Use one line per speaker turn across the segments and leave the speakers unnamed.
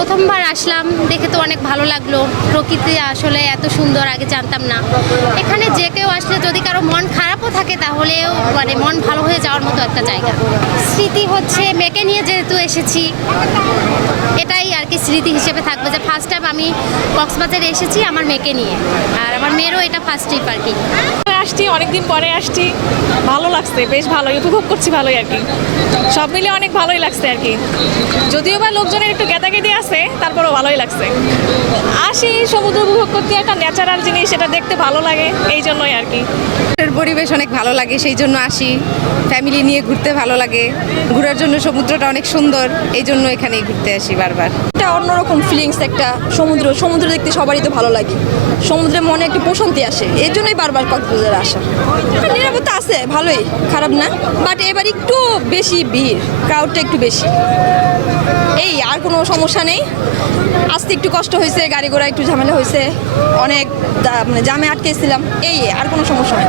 প্রথমবার আসলাম, দেখে তো অনেক ভালো লাগল। প্রকৃতি আসলে এত সুন্দর, আগে জানতাম না। এখানে যে কেউ আসলে যদি কারও মন খারাপও থাকে, তাহলেও মানে মন ভালো হয়ে যাওয়ার মতো একটা জায়গা। স্মৃতি হচ্ছে, মেয়েকে নিয়ে যেহেতু এসেছি, এটাই আর কি স্মৃতি হিসেবে থাকবে যে ফার্স্ট টাইম আমি কক্সবাজারে এসেছি আমার মেয়েকে নিয়ে। আর আমার মেয়েরও এটা ফার্স্ট ট্রিপ আর কি।
আসছি, অনেকদিন পরে আসছি। ভালো লাগছে, বেশ ভালোই, উপভোগ করছি ভালোই আর কি। সব মিলে অনেক ভালোই লাগছে আর কি। যদিও বা লোকজনের একটু গেদাগেদি আছে, তারপরও ভালোই লাগছে। আসি, সমুদ্র উপভোগ করতে, একটা ন্যাচারাল জিনিস, সেটা দেখতে ভালো লাগে, এই জন্যই আর কি।
পরিবেশ অনেক ভালো লাগে, সেই জন্য আসি। ফ্যামিলি নিয়ে ঘুরতে ভালো লাগে। ঘোরার জন্য সমুদ্রটা অনেক সুন্দর, এই জন্য এখানে ঘুরতে আসি বারবার।
এটা অন্যরকম ফিলিংস একটা সমুদ্র। সমুদ্র দেখতে সবারই তো ভালো লাগে। সমুদ্রে মনে একটু প্রশান্তি আসে। এর জন্যই বারবার কক্সবাজারে আসা। নিরাপত্তা আছে, ভালোই। খারাপ না বাট এবার একটু বেশি ভিড় ক্রাউডটা একটু বেশি। এই, আর কোনো সমস্যা নেই। আসতে একটু কষ্ট হয়েছে, গাড়ি ঘোড়া একটু ঝামেলা হয়েছে। অনেক মানে জামে আটকেছিলাম এই, আর কোনো সমস্যা নেই।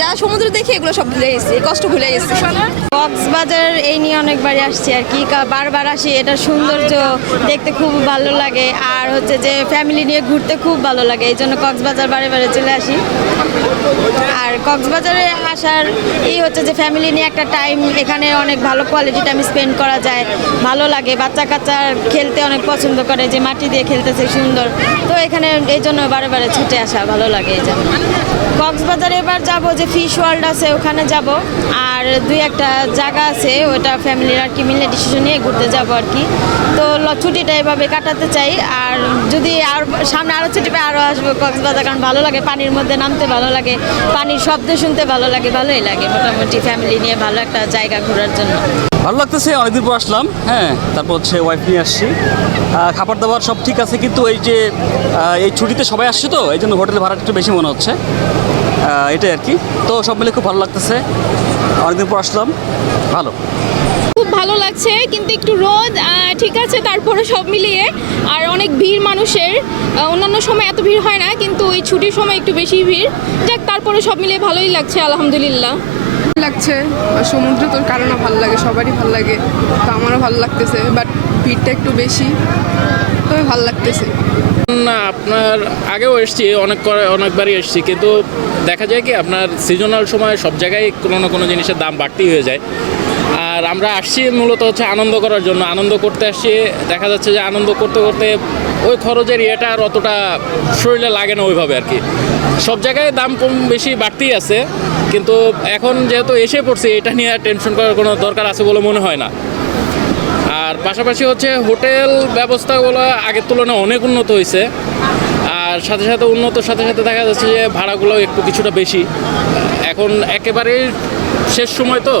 যা সমুদ্র দেখে, এগুলো সব ভুলে গেছি কষ্ট ভুলে গেছি।
কক্সবাজার এই নিয়ে অনেকবারই আসছি আর কি। বারবার আসি এটা সৌন্দর্য দেখতে খুব ভালো লাগে আর হচ্ছে যে ফ্যামিলি নিয়ে ঘুরতে খুব ভালো লাগে, এই জন্য কক্সবাজার বারে বারে চলে আসি। আর কক্সবাজারে আসার এই হচ্ছে যে ফ্যামিলি নিয়ে একটা টাইম এখানে অনেক ভালো কোয়ালিটি টাইম স্পেন্ড করা যায়, ভালো লাগে। বাচ্চা কাচ্চা খেলতে অনেক পছন্দ করে, যে মাটি দিয়ে খেলতেছে সুন্দর। তো এখানে এই জন্য বারে বারে ছুটে আসা ভালো লাগে এই জন্য। কক্সবাজারে এবার যাব যে ফিশ ওয়ার্ল্ড আছে, ওখানে যাব। আর দুই একটা জায়গা আছে, ওটা ফ্যামিলির আর কি মিলে ডিসিশন নিয়ে ঘুরতে যাব আর কি। তো ছুটিটা এভাবে কাটাতে চাই, আর যদি আর সামনে আরও ছুটি পেয়ে আরও আসব কক্সবাজার, কারণ ভালো লাগে, পানির মধ্যে নামতে ভালো লাগে, পানির শব্দ শুনতে ভালো লাগে, ভালোই লাগে মোটামুটি ফ্যামিলি নিয়ে ভালো একটা জায়গা ঘোরার জন্য।
ভালো লাগতেছে, অনেকদিন পর আসলাম হ্যাঁ তারপর হচ্ছে ওয়াইফ নিয়ে আসছি। খাবার দাবার সব ঠিক আছে, কিন্তু এই যে এই ছুটিতে সবাই আসছে তো এই জন্য হোটেল ভাড়াটা একটু বেশি মনে হচ্ছে। এটাই আর কি। তো সব মিলে খুব ভালো লাগতেছে। অনেকদিন পর আসলাম। ভালো।
খুব ভালো লাগছে কিন্তু একটু রোদ ঠিক আছে তারপরে সব মিলিয়ে। আর অনেক ভিড় মানুষের। অন্যান্য সময় এত ভিড় হয় না কিন্তু এই ছুটির সময় একটু বেশি ভিড়। যাক তারপরে সব মিলিয়ে ভালোই লাগছে আলহামদুলিল্লাহ।
লাগছে আর সমুদ্র তোর কারণে ভালো লাগে সবারই ভালো লাগে। তো আমারও ভালো লাগতেছে বাট ভিড়টা একটু বেশি। তবে ভালো লাগতেছে।
আপনার আগেও এসছি, অনেক অনেকবারই এসছি, কিন্তু দেখা যায় কি, আপনার সিজনাল সময় সব জায়গায় কোনো না কোনো জিনিসের দাম বাড়তি হয়ে যায়। আর আমরা আসছি মূলত হচ্ছে আনন্দ করার জন্য, আনন্দ করতে আসছি, দেখা যাচ্ছে যে আনন্দ করতে করতে ওই খরচের ইয়েটা আর অতটা শরীরে লাগে না ওইভাবে আর কি। সব জায়গায় দাম কম বেশি বাড়তেই আছে, কিন্তু এখন যেহেতু এসে পড়ছি, এটা নিয়ে আর টেনশন করার কোনো দরকার আছে বলে মনে হয় না। আর পাশাপাশি হচ্ছে হোটেল ব্যবস্থাগুলো আগের তুলনায় অনেক উন্নত হয়েছে। আর সাথে সাথে উন্নত, সাথে সাথে দেখা যাচ্ছে যে ভাড়াগুলো একটু কিছুটা বেশি। এখন একেবারেই শেষ সময় তো।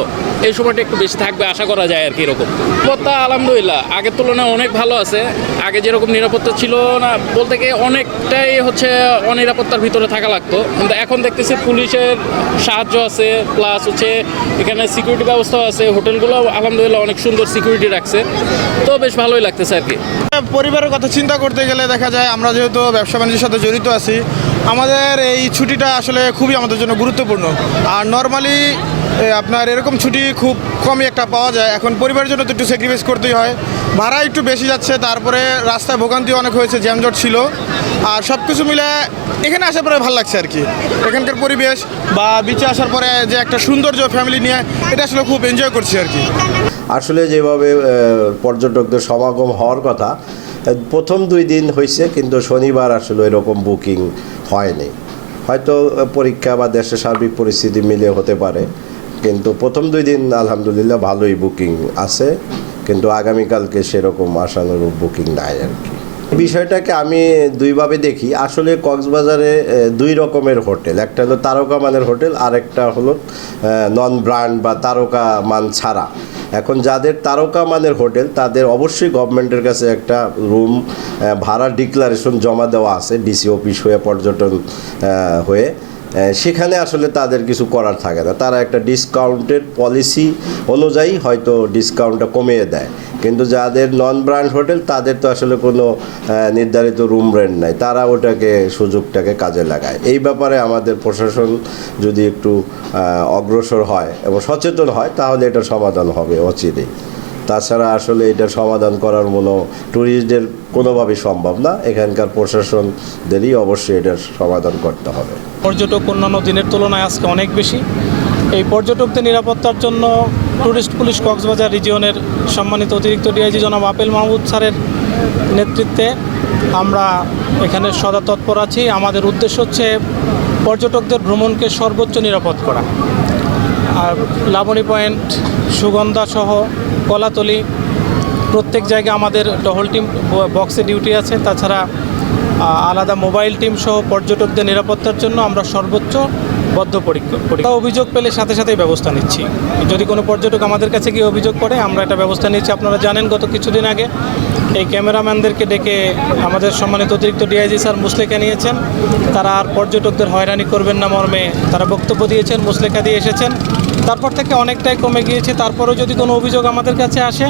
এই সময়টা একটু বেশি থাকবে, আশা করা যায় আর কি এরকম। নিরাপত্তা আলহামদুলিল্লাহ, আগের তুলনায় অনেক ভালো আছে। আগে যেরকম নিরাপত্তা ছিল না, বলতে গিয়ে অনেকটাই হচ্ছে অনিরাপত্তার ভিতরে থাকা লাগতো। কিন্তু এখন দেখতেছি পুলিশের সাহায্য আছে প্লাস হচ্ছে এখানে সিকিউরিটি ব্যবস্থাও আছে হোটেলগুলো আলহামদুলিল্লাহ অনেক সুন্দর সিকিউরিটি রাখছে। তো বেশ ভালোই লাগতেছে আর কি।
পরিবারের কথা চিন্তা করতে গেলে দেখা যায় আমরা যেহেতু ব্যবসা বাণিজ্যের সাথে জড়িত আছি, আমাদের এই ছুটিটা আসলে খুবই আমাদের জন্য গুরুত্বপূর্ণ। আর নর্মালি আপনার এরকম ছুটি খুব কমই একটা পাওয়া যায়। এখন পরিবারের জন্য তো একটু স্যাক্রিফাইস করতেই হয়। ভাড়া একটু বেশি যাচ্ছে, তারপরে রাস্তায় ভোগান্তি অনেক হয়েছে, জ্যামজট ছিল। আর সব কিছু মিলে এখানে আসার পরে ভালো লাগছে আর কি। এখানকার পরিবেশ বা বিচে আসার পরে যে একটা সৌন্দর্য ফ্যামিলি নিয়ে, এটা আসলে খুব এনজয় করছি আর কি।
আসলে যেভাবে পর্যটকদের সমাগম হওয়ার কথা প্রথম দুই দিন হয়েছে কিন্তু শনিবার আসলে এরকম বুকিং হয়নি। হয়তো পরীক্ষা বা দেশের সার্বিক পরিস্থিতি মিলে হতে পারে। কিন্তু প্রথম দুই দিন আলহামদুলিল্লাহ ভালোই বুকিং আছে, কিন্তু আগামীকালকে সেরকম আশানুরূপ বুকিং নাই আর কি। বিষয়টাকে আমি দুইভাবে দেখি। আসলে কক্সবাজারে দুই রকমের হোটেল। একটা হলো তারকা মানের হোটেল আর একটা হলো নন ব্র্যান্ড বা তারকা মান ছাড়া। এখন যাদের তারকা মানের হোটেল, তাদের অবশ্যই গভর্নমেন্টের কাছে একটা রুম ভাড়া ডিক্লারেশন জমা দেওয়া আছে ডিসি অফিস হয়ে, পর্যটন হয়ে। সেখানে আসলে তাদের কিছু করার থাকে না। তারা একটা ডিসকাউন্টেড পলিসি অনুযায়ী হয়তো ডিসকাউন্টটা কমিয়ে দেয়। কিন্তু যাদের নন ব্র্যান্ড হোটেল তাদের তো আসলে কোনো নির্ধারিত রুম রেন্ট নাই। তারা ওটাকে, সুযোগটাকে কাজে লাগায়। এই ব্যাপারে আমাদের প্রশাসন যদি একটু অগ্রসর হয় এবং সচেতন হয়, তাহলে এটা সমাধান হবে অচিরেই। তাছাড়া আসলে এটা সমাধান করার মতো ট্যুরিস্টদের কোনোভাবেই সম্ভব না। এখানকার প্রশাসনদেরই অবশ্যই এটার সমাধান করতে হবে।
পর্যটক অন্যান্য দিনের তুলনায় আজকে অনেক বেশি। এই পর্যটকদের নিরাপত্তার জন্য ট্যুরিস্ট পুলিশ কক্সবাজার রিজিয়নের সম্মানিত অতিরিক্ত ডিআইজি জনাব আপেল মাহমুদ স্যারের নেতৃত্বে আমরা এখানে সদা তৎপর আছি। আমাদের উদ্দেশ্য হচ্ছে পর্যটকদের ভ্রমণকে সর্বোচ্চ নিরাপদ করা। আর লাবণী পয়েন্ট, সুগন্ধা সহ কলাতলি, প্রত্যেক জায়গায় আমাদের টহল টিম বক্সে ডিউটি আছে। তাছাড়া আলাদা মোবাইল টিম সহ পর্যটকদের নিরাপত্তার জন্য আমরা সর্বোচ্চ বদ্ধপরিকর অভিযোগ পেলে সাথে সাথেই ব্যবস্থা নিচ্ছি। যদি কোনো পর্যটক আমাদের কাছে গিয়ে অভিযোগ করে, আমরা এটা ব্যবস্থা নিচ্ছি। আপনারা জানেন, গত কিছুদিন আগে এই ক্যামেরাম্যানদেরকে ডেকে আমাদের সম্মানিত অতিরিক্ত ডিআইজি স্যার মুসলেখা নিয়েছেন। তারা আর পর্যটকদের হয়রানি করবেন না মর্মে। তারা বক্তব্য দিয়েছেন মুসলেখা দিয়ে এসেছেন। তারপর থেকে অনেকটাই কমে গিয়েছে। তারপরেও যদি কোনো অভিযোগ আমাদের কাছে আসে,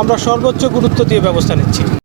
আমরা সর্বোচ্চ গুরুত্ব দিয়ে ব্যবস্থা নিচ্ছি।